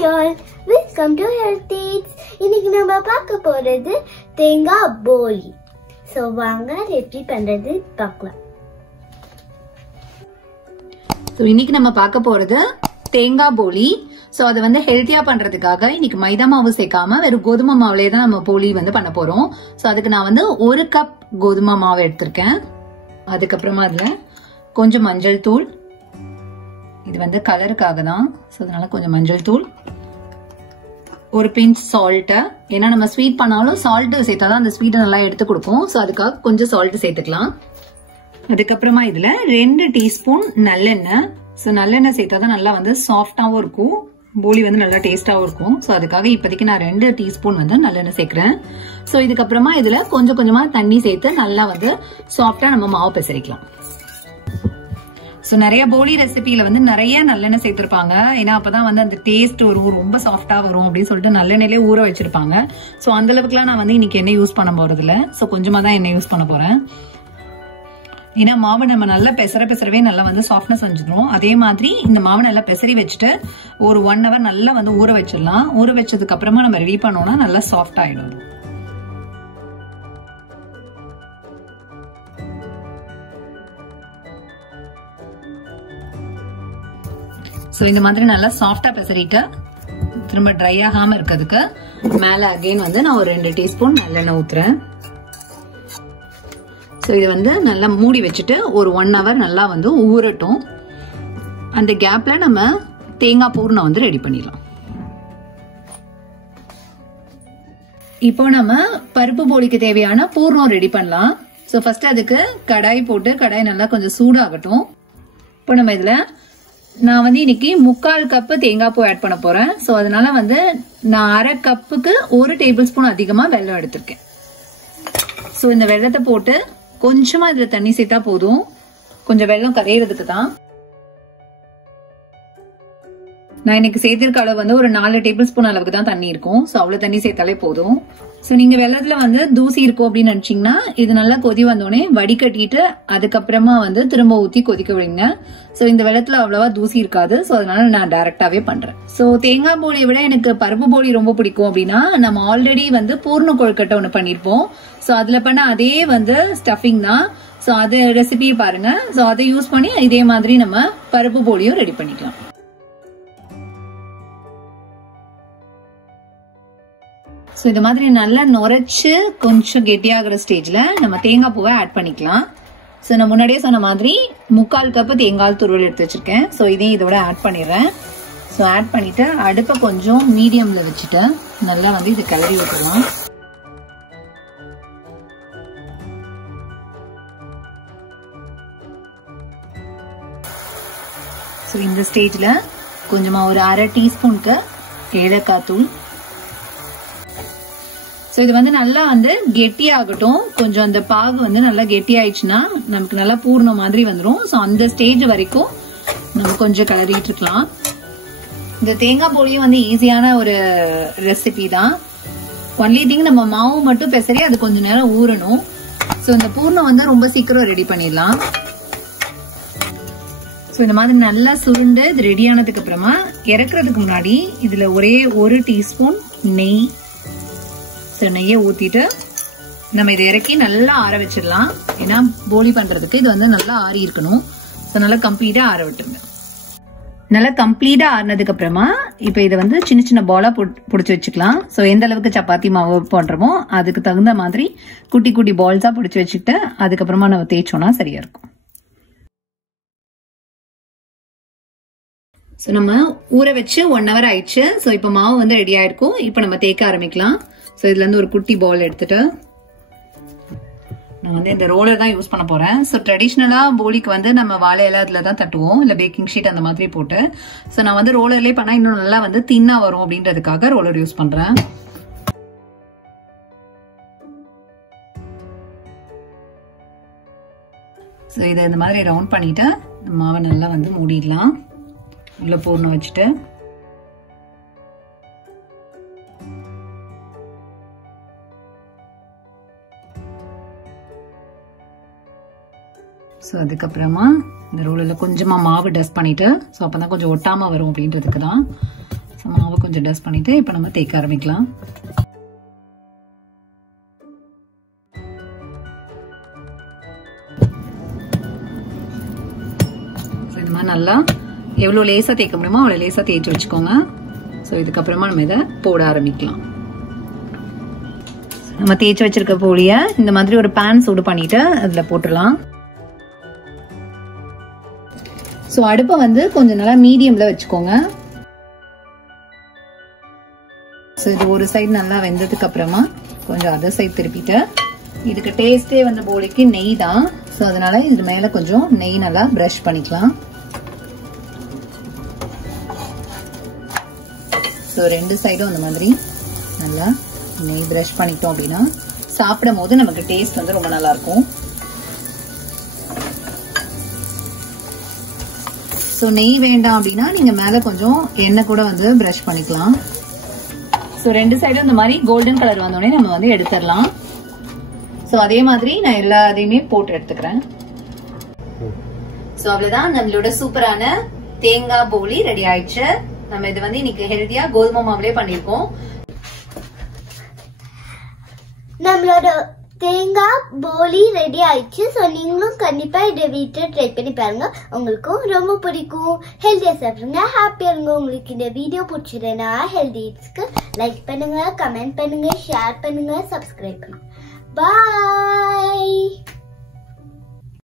Hi all, welcome to Health Eats. இன்னைக்கு நம்ம பார்க்க போறது தேங்காய் போலி. சோ வாங்க எப்படி பண்றது பார்க்கலாம். சோ இன்னைக்கு நம்ம பார்க்க போறது தேங்காய் போலி. சோ அது வந்து ஹெல்த்தியா பண்றதுக்காக இன்னைக்கு மைதா மாவு சேர்க்காம வெறும் கோதுமை மாவுலயே தான் நம்ம போலி வந்து பண்ண போறோம். சோ அதுக்கு நான் வந்து 1 கப் கோதுமை மாவு எடுத்திருக்கேன். அதுக்கப்புறமா அதுல கொஞ்சம் மஞ்சள் தூள், இது வந்து கலருக்காக தான், சோ அதனால கொஞ்சம் மஞ்சள் தூள், ஒரு பிஞ்ச் சால்ட். ஏன்னா நம்ம ஸ்வீட் பண்ணாலும் சால்ட் சேர்த்தாதான் அந்த ஸ்வீட்டை நல்லா எடுத்து கொடுக்கும். சோ அதுக்காக கொஞ்சம் சால்ட் சேர்த்துக்கலாம். அதுக்கப்புறமா இதுல 2 டீஸ்பூன் நல்லெண்ணெய். சோ நல்லெண்ணெய் சேர்த்தாதான் நல்லா வந்து சாஃப்டாவும் இருக்கும், போலி வந்து நல்லா டேஸ்டாவும் இருக்கும். சோ அதுக்காக இப்போதைக்கு நான் 2 டீஸ்பூன் வந்து நல்லெண்ணெய் சேர்க்கிறேன். சோ இதுக்கப்புறமா இதுல கொஞ்சம் கொஞ்சமா தண்ணி சேர்த்து நல்லா வந்து சாஃப்டா நம்ம மாவு பிசைக்கலாம். சோ நிறைய போலி ரெசிபில வந்து நிறைய நல்லெண்ணெய் சேர்த்திருப்பாங்க. ஏன்னா அப்பதான் வந்து அந்த டேஸ்ட் வரும், ரொம்ப சாஃப்டா வரும் அப்படின்னு சொல்லிட்டு நல்லெண்ணெயிலே ஊற வச்சிருப்பாங்க. சோ அந்த அளவுக்குலாம் நான் வந்து இன்னைக்கு எண்ணெய் யூஸ் பண்ண போறது இல்ல. சோ கொஞ்சமா தான் எண்ணெய் யூஸ் பண்ண போறேன். ஏன்னா மாவு நம்ம நல்லா பெசரவே நல்லா வந்து சாஃப்ட்னஸ் வந்துடும். அதே மாதிரி இந்த மாவு நல்லா பெசரி வச்சுட்டு ஒரு 1 hour நல்லா வந்து ஊற வச்சிடலாம். ஊற வச்சதுக்கு அப்புறமா நம்ம ரெடி பண்ணோம்னா நல்லா சாஃப்ட் ஆயிடும். சோ இந்த மாதிரி நல்லா சாஃப்டா பெசரிட்டு திரும்ப ட்ரை ஆகாம இருக்கிறதுக்கு மேல அகைன் வந்து நான் ஒரு 2 டீஸ்பூன் நல்லெண்ணெய் ஊத்துறேன். சோ இது வந்து நல்லா மூடி வச்சுட்டு ஒரு 1 hour நல்லா வந்து ஊறட்டும். அந்த கேப்ல நம்ம தேங்காய் பூர்ணம் வந்து ரெடி பண்ணிடலாம். இப்போ நம்ம பருப்பு போலிக்கு தேவையான பூர்ணம் ரெடி பண்ணலாம். சோ ஃபர்ஸ்ட் அதுக்கு கடாய் போட்டு கடாய் நல்லா கொஞ்சம் சூடாகட்டும். இப்போ நம்ம இதுல நான் வந்து இன்னைக்கு 3/4 கப் தேங்காய் பூ ஆட் பண்ண போறேன். சோ அதனால வந்து நான் 1/2 கப்புக்கு 1 டேபிள் ஸ்பூன் அதிகமா வெல்லம் எடுத்திருக்கேன். சோ இந்த வெல்லத்தை போட்டு கொஞ்சமா இதுல தண்ணி சேர்த்தா போதும், கொஞ்சம் வெல்லம் கரையிறதுக்கு தான். நான் இன்னைக்கு சேர்த்திருக்க அளவு வந்து ஒரு 4 டேபிள் ஸ்பூன் அளவுக்கு தான் தண்ணி இருக்கும். சோ அவ்வளவு தண்ணி சேர்த்தாலே போதும். சோ நீங்க வெள்ளத்துல வந்து தூசி இருக்கும் அப்படின்னு நினைச்சீங்கன்னா இது நல்லா கொதி வந்தோடனே வடிகட்டிட்டு அதுக்கப்புறமா வந்து திரும்ப ஊத்தி கொதிக்க விடுங்க. சோ இந்த வெள்ளத்துல அவ்வளவா தூசி இருக்காது. சோ அதனால நான் டைரக்டாவே பண்றேன். சோ தேங்காய் போலியை விட எனக்கு பருப்பு போலி ரொம்ப பிடிக்கும். அப்படின்னா நம்ம ஆல்ரெடி வந்து பூர்ண கொழுக்கட்டை ஒண்ணு பண்ணிருப்போம். சோ அதுல பண்ண அதே வந்து ஸ்டஃபிங் தான். சோ அது ரெசிபியை பாருங்க. சோ அதை யூஸ் பண்ணி இதே மாதிரி நம்ம பருப்பு போலியும் ரெடி பண்ணிக்கலாம். சோ இந்த மாதிரி நல்லா நுரைச்சு கொஞ்சம் கெட்டியாகிற ஸ்டேஜ்ல நம்ம தேங்காய் பூவை ஆட் பண்ணிக்கலாம். சோ நான் முன்னாடியே சொன்ன மாதிரி 3/4 கப் தேங்காய் துருவல் எடுத்து வச்சிருக்கேன். சோ இதையும் இதோட ஆட் பண்ணிடுறேன். சோ ஆட் பண்ணிட்டு அடுப்பை கொஞ்சம் மீடியம்ல வச்சுட்டு நல்லா வந்து இது கிளறி விட்டுருவோம். சோ இந்த ஸ்டேஜ்ல கொஞ்சமா ஒரு 1/2 டீஸ்பூனுக்கு ஏலக்காய் தூள். சோ இது வந்து நல்லா வந்து கெட்டியாகட்டும். கொஞ்சம் அந்த பாகு வந்து நல்லா கெட்டி ஆயிடுச்சுன்னா நமக்கு நல்லா பூர்ண மாதிரி வந்துடும். சோ அந்த ஸ்டேஜ் வரைக்கும் நம்ம கொஞ்சம் கிளறிட்டு இருக்கலாம். இந்த தேங்காய் போலியும் வந்து ஈஸியான ஒரு ரெசிபி தான். ஒன்லி திங் நம்ம மாவு மட்டும் பெசரி அது கொஞ்ச நேரம் ஊறணும். சோ இந்த பூர்ணம் வந்து ரொம்ப சீக்கிரம் ரெடி பண்ணிடலாம். சோ இந்த மாதிரி நல்லா சுருண்டு இது ரெடி ஆனதுக்கு அப்புறமா இறக்குறதுக்கு முன்னாடி இதுல ஒரே 1 டீஸ்பூன் நெய், நெய்யை ஊத்திட்டு நம்ம இதை இறக்கி நல்லா ஆற வச்சிடலாம். ஏன்னா போலி பண்றதுக்கு இது வந்து நல்லா ஆறி இருக்கணும். நல்லா கம்ப்ளீட்டா ஆற விட்டுருங்க. நல்லா கம்ப்ளீட்டா ஆறினதுக்கு அப்புறமா இப்ப இதை வந்து சின்ன சின்ன பாலா புடிச்சு வச்சுக்கலாம். சோ எந்த அளவுக்கு சப்பாத்தி மாவு போடுறோமோ அதுக்கு தகுந்த மாதிரி குட்டி குட்டி பால்ஸா புடிச்சு வச்சுக்கிட்டு அதுக்கப்புறமா நம்ம தேய்ச்சோம்னா சரியா இருக்கும். சோ நம்ம ஊற வச்சு 1 hour ஆயிடுச்சு. சோ இப்ப மாவு வந்து ரெடி ஆயிருக்கும். இப்ப நம்ம தேய்க்க ஆரம்பிக்கலாம். சோ இதுல இருந்து ஒரு குட்டி பால் எடுத்துட்டு நான் வந்து இந்த ரோலர் தான் யூஸ் பண்ண போறேன். சோ ட்ரெடிஷனலா போலிக்கு வந்து நம்ம வாழை இலை அதுல தான் தட்டுவோம், இல்ல பேக்கிங் ஷீட் அந்த மாதிரி போட்டு. சோ நான் வந்து ரோலர்லயே பண்ணா இன்னும் நல்லா வந்து தின்னா வரும் அப்படின்றதுக்காக ரோலர் யூஸ் பண்றேன். சோ இதை இந்த மாதிரி ரவுண்ட் பண்ணிட்டு மாவை நல்லா வந்து மூடிடலாம். உள்ள பூர்ணம் வச்சுட்டு சோ அதுக்கப்புறமா இந்த ரோலர்ல கொஞ்சமா மாவு டஸ்ட் பண்ணிட்டு சோ அப்பதான் கொஞ்சம் ஒட்டாம வரும் அப்படின்றதுக்கு தான். மாவை கொஞ்சம் டஸ்ட் பண்ணிட்டு இப்போ நம்ம தேய்க்க ஆரம்பிக்கலாம். இந்த மாதிரி நல்லா எவ்வளவு லேசா தேய்க்க முடியுமோ அவ்வளவு லேசா தேய்ச்சி வச்சுக்கோங்க. ஸோ இதுக்கப்புறமா நம்ம இதை போட ஆரம்பிக்கலாம். நம்ம தேய்ச்சி வச்சிருக்க போலிய இந்த மாதிரி ஒரு பேன் சூடு பண்ணிட்டு அதுல போட்டுடலாம். ஸோ அடுப்பை வந்து கொஞ்சம் நல்லா மீடியம்ல வச்சுக்கோங்க. ஸோ இது ஒரு சைடு நல்லா வெந்ததுக்கு அப்புறமா கொஞ்சம் அதர் சைடு திருப்பிட்டு, இதுக்கு டேஸ்டே வந்து போலிக்கு நெய் தான். ஸோ அதனால இது மேல கொஞ்சம் நெய் நல்லா பிரஷ் பண்ணிக்கலாம். ஸோ ரெண்டு சைடும் அந்த மாதிரி நல்லா நெய் பிரஷ் பண்ணிட்டோம் அப்படின்னா சாப்பிடும் போது நமக்கு டேஸ்ட் வந்து ரொம்ப நல்லா இருக்கும். ஸோ நெய் வேண்டாம் அப்படின்னா நீங்க மேல கொஞ்சம் எண்ணெய் கூட வந்து பிரஷ் பண்ணிக்கலாம். ஸோ ரெண்டு சைடும் இந்த மாதிரி கோல்டன் கலர் வந்தோடனே நம்ம வந்து எடுத்துடலாம். ஸோ அதே மாதிரி நான் எல்லாத்தையுமே போட்டு எடுத்துக்கிறேன். ஸோ அவ்வளவுதான், நம்மளோட சூப்பரான தேங்காய் போலி ரெடி ஆயிடுச்சு. நம்ம இது வந்து இன்னைக்கு ஹெல்தியா கோதுமை மாவுலயே பண்ணிருக்கோம். நம்மளோட தேங்காய் போலி ரெடி ஆயிடுச்சு. ஸோ நீங்களும் கண்டிப்பா இதை வீட்டில் ட்ரை பண்ணி பாருங்க, உங்களுக்கும் ரொம்ப பிடிக்கும். ஹெல்தியா சாப்பிடுங்க, ஹாப்பியா இருங்க. உங்களுக்கு இந்த வீடியோ பிடிச்சிருந்தா ஹெல்தி டிப்ஸ்க்கு லைக் பண்ணுங்க, கமெண்ட் பண்ணுங்க, ஷேர் பண்ணுங்க, சப்ஸ்கிரைப் பண்ணுங்க. பாய்.